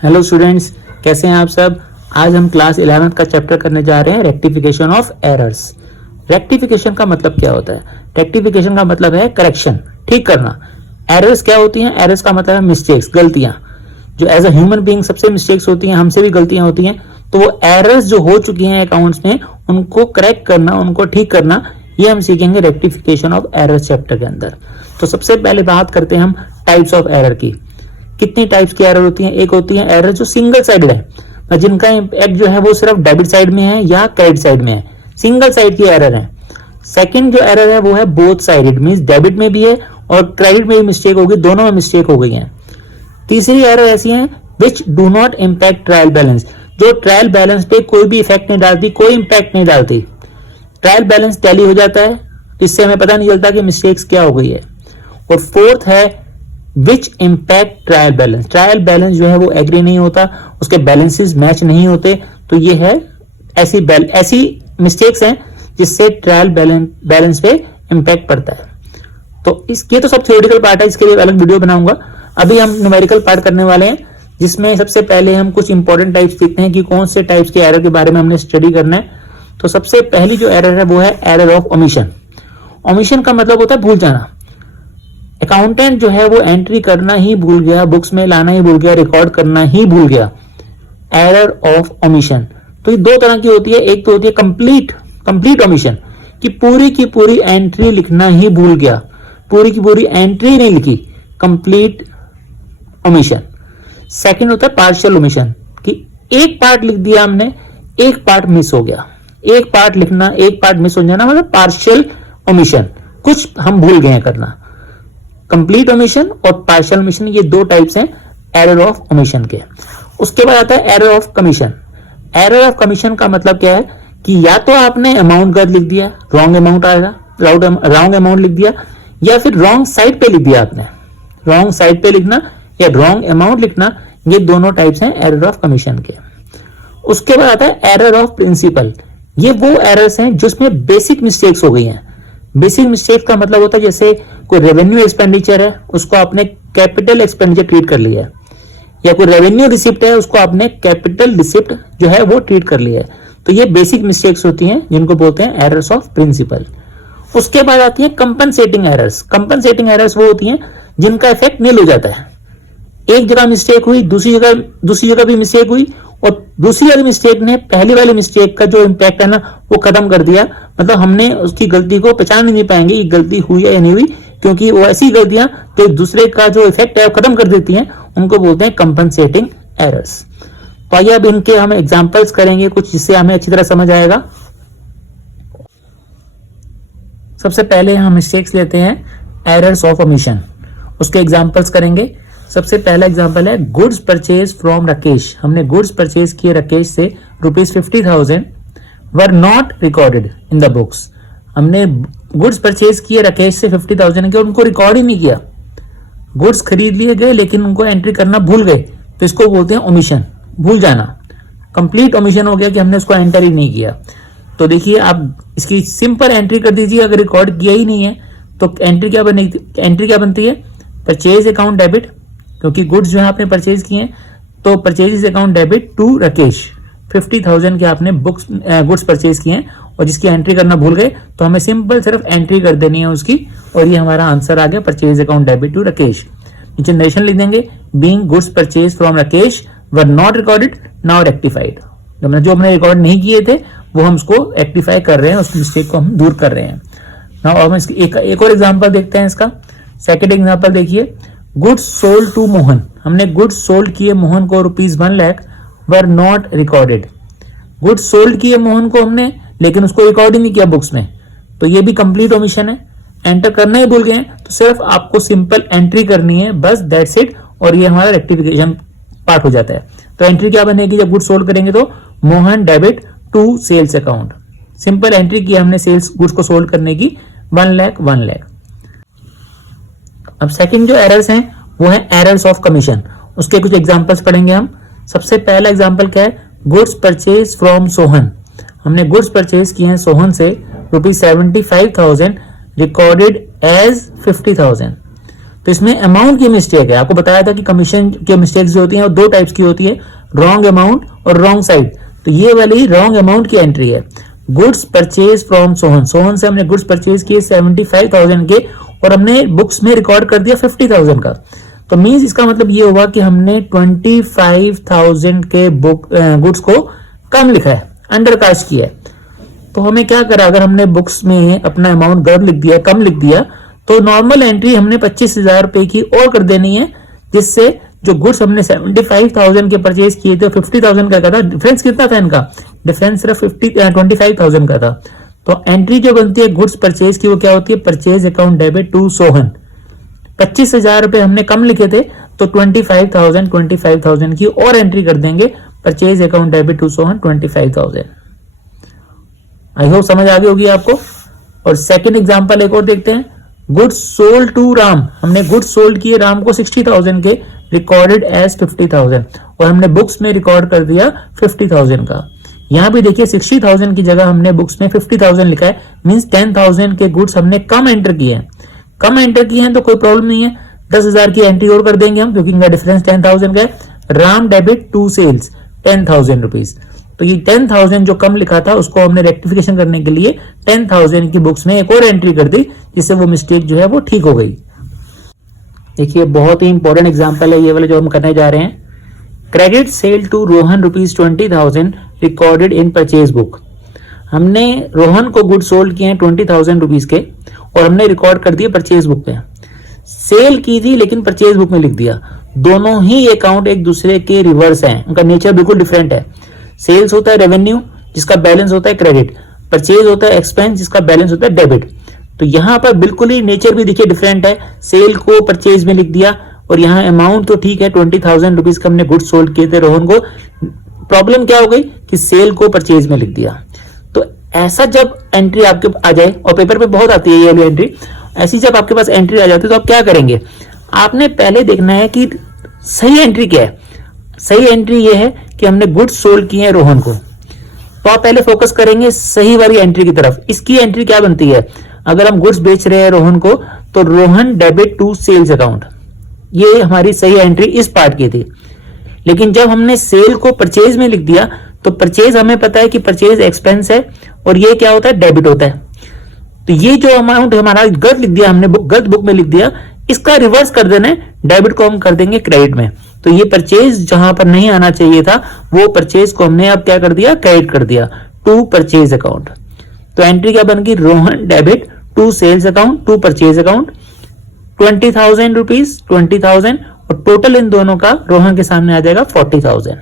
Hello students, कैसे हैं आप सब। आज हम क्लास 11th का चैप्टर करने जा रहे हैं रेक्टिफिकेशन ऑफ एरर्स। रेक्टिफिकेशन का मतलब क्या होता है? रेक्टिफिकेशन का मतलब है करेक्शन, ठीक करना। एरर्स क्या होती हैं? एरर्स का मतलब है मिस्टेक्स, गलतियां। जो एज अ ह्यूमन बीइंग सबसे मिस्टेक्स होती हैं, हमसे भी गलतियां होती हैं। तो वो एरर्स जो हो चुकी हैं अकाउंट्स में, उनको करेक्ट करना, उनको ठीक करना, ये हम सीखेंगे रेक्टिफिकेशन ऑफ एरर्स चैप्टर के अंदर। तो सबसे पहले बात करते हैं हम टाइप्स ऑफ एरर की। कितनी टाइप्स की एरर होती हैं? एक होती है एरर जो सिंगल साइडेड है, जिनका इम्पैक्ट जो है वो सिर्फ डेबिट साइड में है या क्रेडिट साइड में है, सिंगल साइड की एरर है। सेकंड जो एरर है वो है बोथ साइडेड, मींस डेबिट में भी है और क्रेडिट में भी मिस्टेक होगी, दोनों में मिस्टेक हो गई है। तीसरी एरर ऐसी है which do not impact trial balance, जो ट्रायल बैलेंस पे कोई भी इफेक्ट नहीं डालती, कोई इम्पैक्ट नहीं डालती। ट्रायल बैलेंस टैली हो जाता है, इससे हमें पता नहीं चलता कि मिस्टेक्स क्या हो गई है। और फोर्थ है which impact trial balance, trial balance जो है वो एग्री नहीं होता, उसके बैलेंसेस मैच नहीं होते। तो ये है ऐसी मिस्टेक्स हैं जिससे ट्रायल बैलेंस पे इम्पैक्ट पड़ता है। तो इसके तो सब थ्योरेटिकल पार्ट है, इसके लिए अलग वीडियो बनाऊंगा। अभी हम न्यूमेरिकल पार्ट करने वाले हैं, जिसमें सबसे पहले हम कुछ इंपॉर्टेंट टाइप्स देखते हैं कि कौन से टाइप्स के एरर के बारे में हमने स्टडी करना है। तो सबसे पहली जो एरर है वो है एरर ऑफ ओमिशन। ओमिशन का मतलब होता है भूल जाना। अकाउंटेंट जो है वो एंट्री करना ही भूल गया, बुक्स में लाना ही भूल गया, रिकॉर्ड करना ही भूल गया, एरर ऑफ ओमिशन। तो ये दो तरह की होती है। एक तो होती है कंप्लीट ओमिशन, कि पूरी की पूरी एंट्री लिखना ही भूल गया, पूरी की पूरी एंट्री नहीं लिखी, कंप्लीट ओमिशन। सेकंड होता है पार्शियल ओमिशन, कि एक पार्ट लिख दिया हमने, एक पार्ट मिस हो गया। एक पार्ट लिखना, एक पार्ट मिस हो जाना, मतलब पार्शियल ओमिशन, कुछ हम भूल गए करना। कंप्लीट ओमिशन और पार्शियल ओमिशन, ये दो टाइप्स हैं एरर ऑफ ओमिशन के। उसके बाद आता है error of commission. Error of commission का मतलब क्या है कि या तो आपने अमाउंट गलत लिख दिया, रॉन्ग अमाउंट आएगा, रॉन्ग अमाउंट लिख दिया, या फिर रॉन्ग साइड पे लिख दिया आपने। रॉन्ग साइड पे लिखना या रॉन्ग अमाउंट लिखना, ये दोनों टाइप्स हैं एरर ऑफ कमीशन के। उसके बाद आता है एरर ऑफ प्रिंसिपल। ये वो एरर्स हैं जिसमें बेसिक मिस्टेक्स हो गई हैं। बेसिक मिस्टेक का मतलब होता है जैसे कोई रेवेन्यू एक्सपेंडिचर है, उसको आपने कैपिटल एक्सपेंडिचर ट्रीट कर लिया है, या कोई रेवेन्यू रिसिप्ट है, उसको आपने कैपिटल रिसिप्ट जो है वो ट्रीट कर लिया है। तो ये बेसिक मिस्टेक्स होती हैं जिनको बोलते हैं एरर्स ऑफ प्रिंसिपल। उसके बाद आती है कंपनसेटिंग एरर्स। कंपनसेटिंग एरर्स वो होती हैं जिनका इफेक्ट नील हो जाता है। एक जगह मिस्टेक हुई, दूसरी जगह भी मिस्टेक हुई, और दूसरी वाली मिस्टेक ने पहली वाली मिस्टेक का जो इम्पैक्ट है ना वो खत्म कर दिया। मतलब हमने उसकी गलती को पहचान नहीं पाएंगे कि गलती हुई है या नहीं हुई, क्योंकि वो ऐसी गलतियां जो एक दूसरे का जो इफेक्ट है वो खत्म कर देती हैं, उनको बोलते हैं कंपनसेटिंग एरर्स। तो आइए अब इनके हम एग्जांपल्स करेंगे कुछ, जिससे हमें अच्छी तरह समझ आएगा। सबसे पहले हम मिस्टेक्स लेते हैं एरर्स ऑफ ओमिशन, उसके एग्जांपल्स करेंगे। सबसे पहला एग्जांपल है गुड्स परचेज फ्रॉम राकेश। हमने गुड्स परचेज किए राकेश से ₹50,000 वर not recorded in the books. हमने गुड्स परचेज किए राकेश से 50,000 के, उनको रिकॉर्ड ही नहीं किया। गुड्स खरीद लिए गए लेकिन उनको एंट्री करना भूल गए, तो इसको बोलते हैं ओमिशन, भूल जाना। कंप्लीट ओमिशन हो गया कि हमने उसको एंटर ही नहीं किया। तो देखिए आप इसकी सिंपल एंट्री कर दीजिए। अगर रिकॉर्ड किया ही नहीं है तो एंट्री क्या बनती है? परचेज अकाउंट डेबिट, क्योंकि गुड्स जो है आपने परचेज किए हैं, तो purchase account debit to Rakesh. 50,000 के आपने गुड्स परचेज किए हैं और जिसकी एंट्री करना भूल गए, तो हमें सिंपल सिर्फ एंट्री कर देनी है उसकी, और ये हमारा आंसर आ गया, purchase account debit to Rakesh. नीचे नरेशन लिख देंगे, being goods purchase from Rakesh were not recorded now rectified. जो हमने रिकॉर्ड नहीं किए थे वो हम उसको रेक्टिफाई कर रहे हैं, उस मिस्टेक को हम दूर कर रहे हैं। नाउ अब एक और एग्जांपल देखते हैं इसका। सेकंड एग्जांपल देखिए, गुड्स सोल्ड टू मोहन। हमने गुड्स सोल्ड किए मोहन को ₹1 लाख वर नॉट रिकॉर्डेड। गुड्स सोल्ड किए मोहन को हमने, लेकिन उसको रिकॉर्ड ही नहीं किया बुक्स में, तो ये भी कंप्लीट ओमिशन है। एंटर करना ही भूल गए, तो सिर्फ आपको सिंपल एंट्री करनी है, बस दैट्स इट, और ये हमारा रेक्टिफिकेशन पार्ट हो जाता है। तो एंट्री क्या बनेगी जब गुड्स सोल्ड करेंगे? तो Mohan debit to sales account. Simple entry की हमने सेल्स गुड्स को सोल्ड करने की, 1 लाख। अब सेकंड जो एरर्स हैं वो है एरर्स ऑफ कमीशन। उसके कुछ एग्जांपल्स पढ़ेंगे हम। सबसे पहला एग्जांपल क्या है? Goods purchase from Sohan. हमने गुड्स परचेज किए हैं सोहन से ₹75,000, रिकॉर्डेड एज 50,000। तो इसमें अमाउंट की मिस्टेक है। आपको बताया था कि कमीशन की मिस्टेक्स जो होती हैं वो दो टाइप्स की होती है, रॉन्ग अमाउंट और रॉन्ग साइड। तो ये वाली रॉन्ग अमाउंट की एंट्री है। Goods purchase from Sohan, Sohan से हमने गुड्स परचेज किए 75,000 के और हमने बुक्स में रिकॉर्ड कर दिया 50,000 का। तो मींस इसका मतलब ये हुआ कि हमने 25,000 के गुड्स को कम लिखा है, अंडर कास्ट किया है। तो हमें क्या करा, अगर हमने बुक्स में अपना अमाउंट गलत लिख दिया, कम लिख दिया, तो नॉर्मल एंट्री हमने 25,000 रुपए की और कर देनी है, जिससे जो गुड्स हमने 75,000 के परचेज किए थे 50,000 का था। डिफरेंस कितना था इनका? डिफरेंस सिर्फ 25,000 का था। तो एंट्री जो बनती है गुड्स परचेज की वो क्या होती है? Purchase account debit to Sohan. 25,000 रुपए हमने कम लिखे थे तो 25,000 की और एंट्री कर देंगे, purchase account debit to Sohan 25,000। I hope समझ आ गई होगी आपको। और सेकंड एग्जांपल एक और देखते हैं। गुड्स सोल्ड टू राम, हमने गुड्स सोल्ड किए राम को 60,000 के, रिकॉर्डेड एज 50,000 और हमने बुक्स में रिकॉर्ड कर दिया 50,000 का। यहां भी देखिए 60,000 की जगह हमने बुक्स में 50,000 लिखा है, मींस 10,000 के गुड्स हमने कम एंटर किए हैं। कम एंटर किए हैं तो कोई प्रॉब्लम नहीं है, 10,000 की एंट्री और कर देंगे हम, क्योंकि इनका डिफरेंस 10,000 का है। Ram debit to sales 10,000 rupees. तो ये 10,000 जो कम लिखा था उसको हमने रेक्टिफिकेशन करने के लिए 10,000 की बुक्स में एक और एंट्री कर दी, जिससे वो मिस्टेक जो है वो ठीक हो गई। देखिए बहुत ही इंपॉर्टेंट एग्जांपल है ये वाला जो हम करने जा रहे हैं। Credit sale to Rohan ₹20,000 recorded in purchase book. हमने रोहन को गुड सोल्ड किए हैं 20,000 रुपीज के और हमने रिकॉर्ड कर दिए परचेज बुक में। सेल की थी लेकिन परचेज बुक में लिख दिया। दोनों ही अकाउंट एक दूसरे के रिवर्स हैं, उनका नेचर बिल्कुल डिफरेंट है। सेल्स होता है रेवेन्यू जिसका बैलेंस होता है क्रेडिट, परचेज होता है एक्सपेंस जिसका बैलेंस होता है डेबिट। तो यहां पर बिल्कुल ही नेचर भी देखिए डिफरेंट है। सेल को परचेज में लिख दिया और यहाँ अमाउंट तो ठीक है 20,000 रुपीज का हमने गुड्स सोल्ड किए थे रोहन को। प्रॉब्लम क्या हो गई कि सेल को परचेज में लिख दिया। तो ऐसा जब एंट्री आपके आ जाए, और पेपर पे बहुत आती है ये वाली एंट्री, ऐसी जब आपके पास एंट्री आ जाती है तो आप क्या करेंगे? आपने पहले देखना है कि सही एंट्री क्या है। सही एंट्री ये है कि हमने गुड्स सोल्ड किए हैं रोहन को, तो आप पहले फोकस करेंगे सही वाली एंट्री की तरफ। इसकी एंट्री क्या बनती है? अगर हम गुड्स बेच रहे हैं रोहन को तो Rohan debit to sales account, ये हमारी सही एंट्री इस पार्ट की थी। लेकिन जब हमने सेल को परचेज में लिख दिया तो परचेज हमें पता है कि परचेज एक्सपेंस है और ये क्या होता है? डेबिट होता है। तो ये जो अमाउंट हमारा गलत लिख दिया हमने, गलत बुक में लिख दिया, इसका रिवर्स कर देना है, डेबिट को हम कर देंगे क्रेडिट में। तो ये परचेज जहां पर नहीं आना चाहिए था वो परचेज को हमने अब क्या कर दिया? क्रेडिट कर दिया टू परचेज अकाउंट। तो एंट्री क्या बन गई? Rohan debit to sales account to purchase account 20,000 rupees 20,000 और टोटल इन दोनों का रोहन के सामने आ जाएगा 40,000।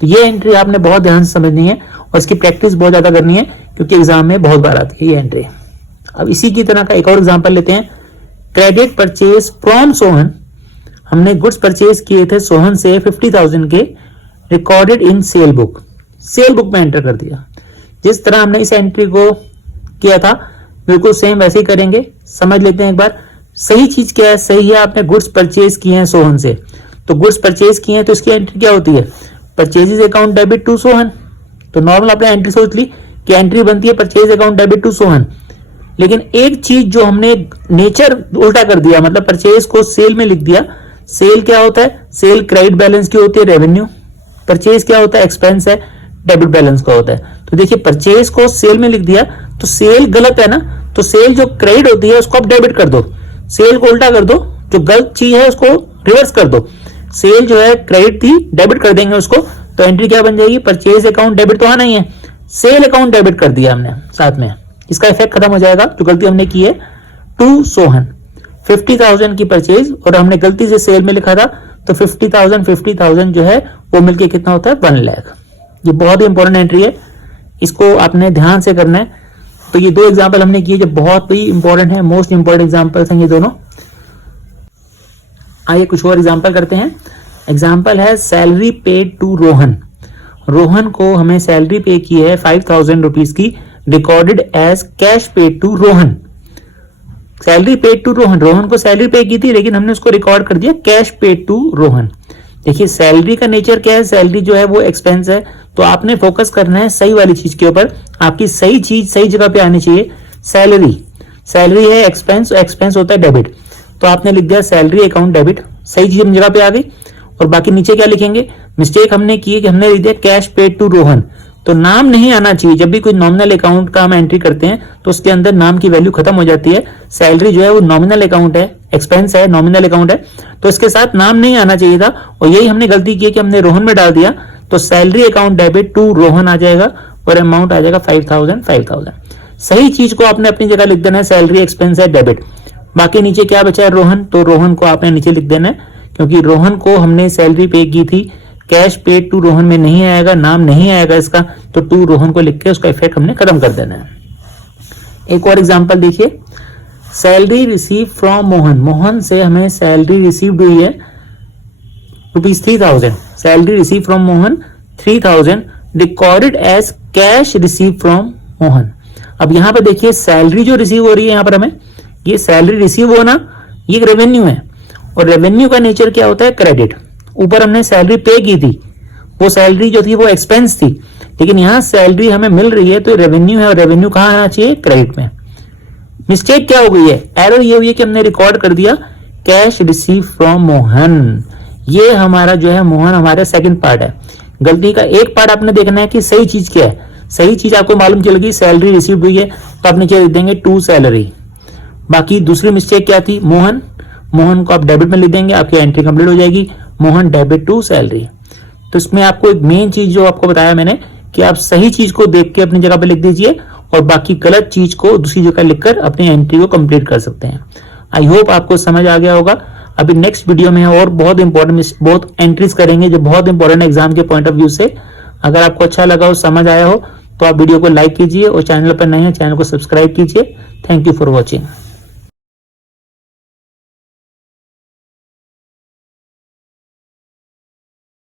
तो ये एंट्री आपने बहुत ध्यान से समझनी है और इसकी प्रैक्टिस बहुत ज्यादा करनी है क्योंकि एग्जाम में बहुत बार आती है ये एंट्री। अब इसी की तरह का एक और एग्जांपल लेते हैं। क्रेडिट परचेज फ्रॉम सोहन, हमने गुड्स परचेज किए थे सोहन से 50,000 के, recorded in cell book, cell book में एंटर कर दिया। जिस तरह हमने इस एंट्री को किया था बिल्कुल सेम वैसे ही करेंगे। समझ लेते हैं एक बार सही चीज क्या है। सही है, आपने गुड्स परचेज किए हैं सोहन से, तो गुड्स परचेज किए हैं तो इसकी एंट्री क्या होती है? Purchases account debit to Sohan. तो नॉर्मल आपने एंट्री सोच ली कि एंट्री बनती है purchase account debit to Sohan. लेकिन एक चीज जो हमने नेचर उल्टा कर दिया, मतलब परचेज को सेल में लिख दिया। सेल क्या होता है? सेल क्रेडिट बैलेंस की होती है रेवेन्यू। परचेज क्या होता है? एक्सपेंस है, डेबिट बैलेंस का होता है। तो देखिए परचेज को सेल में लिख दिया तो सेल गलत है ना, तो सेल जो क्रेडिट होती है उसको आप डेबिट कर दो, सेल को उल्टा कर दो, जो गलत चीज है उसको रिवर्स कर दो। सेल जो है क्रेडिट थी, डेबिट कर देंगे उसको, तो एंट्री क्या बन जाएगी? परचेज अकाउंट डेबिट तो आना ही है, सेल अकाउंट डेबिट कर दिया हमने साथ में। इसका इफेक्ट खत्म हो जाएगा जो गलती हमने की है। टू सोहन 50,000 की परचेज और हमने गलती से सेल में लिखा था, तो 50,000 जो है वो मिलके कितना होता है? 1 लाख। ये बहुत ही इंपॉर्टेंट एंट्री है, इसको आपने ध्यान से करना है। तो ये दो एग्जांपल हमने किए जो बहुत ही इंपॉर्टेंट है, मोस्ट इंपॉर्टेंट एग्जांपल्स हैं ये दोनों। आइए कुछ और एग्जांपल करते हैं। एग्जांपल है salary paid to Rohan. Rohan को हमें सैलरी पे की है 5,000 रुपीज की, recorded as cash paid to Rohan. Salary paid to Rohan, Rohan को सैलरी पे की थी लेकिन हमने उसको रिकॉर्ड कर दिया कैश पेड टू रोहन। देखिए सैलरी का नेचर क्या है? सैलरी जो है वो एक्सपेंस है, तो आपने फोकस करना है सही वाली चीज के ऊपर। आपकी सही चीज सही जगह पे आनी चाहिए। सैलरी, सैलरी है एक्सपेंस, एक्सपेंस होता है डेबिट। तो आपने लिख दिया सैलरी अकाउंट डेबिट, सही चीज अपनी जगह पे आ गई। और बाकी नीचे क्या लिखेंगे, मिस्टेक हमने की है कि हमने लिख दिया कैश पेड टू रोहन, तो नाम नहीं आना चाहिए। जब भी कोई नॉमिनल अकाउंट का हम एंट्री करते हैं तो उसके अंदर नाम की वैल्यू खत्म हो जाती है। सैलरी जो है वो नॉमिनल अकाउंट है, एक्सपेंस है, नॉमिनल अकाउंट है, तो इसके साथ नाम नहीं आना चाहिए था और यही हमने गलती की कि हमने रोहन में डाल दिया। तो salary account debit to Rohan आ जाएगा और अमाउंट आ जाएगा 5000। सही चीज को आपने अपनी जगह लिख देना है, सैलरी एक्सपेंस है डेबिट। बाकी नीचे क्या बचा है, रोहन, तो रोहन को आपने नीचे लिख देना है क्योंकि रोहन को हमने सैलरी पे की थी। कैश पेड टू रोहन में नहीं आएगा, नाम नहीं आएगा इसका, तो टू रोहन को लिख के उसका इफेक्ट हमने खत्म कर देना है। एक और एग्जांपल देखिए, salary receive from Mohan, Mohan से हमें सैलरी रिसीव्ड हुई है ₹3000, salary receive from Mohan 3000, recorded as cash receive from Mohan. अब यहां पे देखिए सैलरी जो रिसीव हो रही है यहां पर हमें, ये सैलरी रिसीव होना ये रेवेन्यू है और रेवेन्यू का नेचर क्या होता है, क्रेडिट। ऊपर हमने सैलरी पे की थी, वो सैलरी जो थी वो एक्सपेंस थी, लेकिन यहां सैलरी हमें मिल रही है तो रेवेन्यू है और रेवेन्यू कहां आना चाहिए, क्रेडिट में। मिस्टेक क्या हो गई है, एरर ये हुई है कि हमने रिकॉर्ड कर दिया कैश रिसीव फ्रॉम मोहन। ये हमारा जो है मोहन हमारा सेकंड पार्ट है। गलती का एक पार्ट आपने देखना है कि सही चीज क्या है। सही चीज आपको मालूम चल गई, सैलरी रिसीव हुई है तो आप नीचे लिख देंगे टू सैलरी। बाकी दूसरी मिस्टेक क्या थी, मोहन, मोहन को आप डेबिट में लिख देंगे, आपकी एंट्री कंप्लीट हो जाएगी, मोहन डेबिट टू सैलरी। तो इसमें आपको एक मेन चीज जो आपको बताया मैंने कि आप सही चीज को देख के अपनी जगह पे लिख दीजिए और बाकी गलत चीज को दूसरी जगह लिखकर अपनी एंट्री को कंप्लीट कर सकते हैं। आई होप आपको समझ आ गया होगा। अभी नेक्स्ट वीडियो में और बहुत इंपॉर्टेंट बहुत एंट्रीज करेंगे जो बहुत इंपॉर्टेंट एग्जाम के पॉइंट ऑफ व्यू से। अगर आपको अच्छा लगा हो, समझ आया हो, तो आप वीडियो को लाइक कीजिए और चैनल पर नए हैं चैनल को सब्सक्राइब कीजिए। Thank you for watching.